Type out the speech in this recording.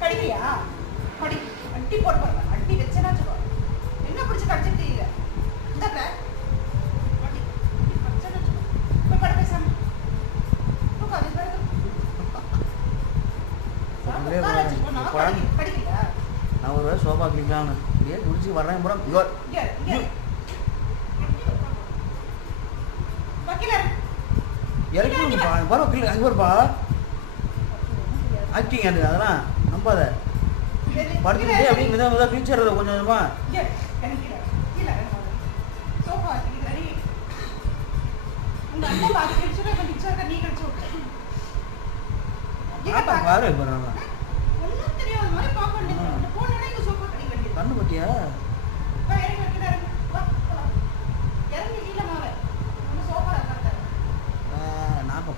கடிக்கிறியா? கடி. அட்டி போட்டு பாருங்க. அட்டி வச்சேன்னா வச்சுக்கோ. என்ன பிடிச்சி கடிச்சிட்டு தெரியல. இந்த பிள்ளை. அட்டி. கடிச்சேன்னு வச்சுக்கோ. போய் படு பேசாம. தூக்கம் அது பிறகு. கடிக்கிறியா? நான் ஒரு வேலை சோபா கிளிக்கலான்னு அப்படியே குடிச்சு வர்றேன் பூரா இறக்கிப்பா வர கிளி அங்கே வருப்பா ஆக்டிங் அது அதெல்லாம் நம்பாத படுத்துக்கிட்டே அப்படியே மிதம் மிதம் கிழிச்சிடுறது கொஞ்சம் கொஞ்சமா பாரு கண்ணு பத்தியா நாப்பா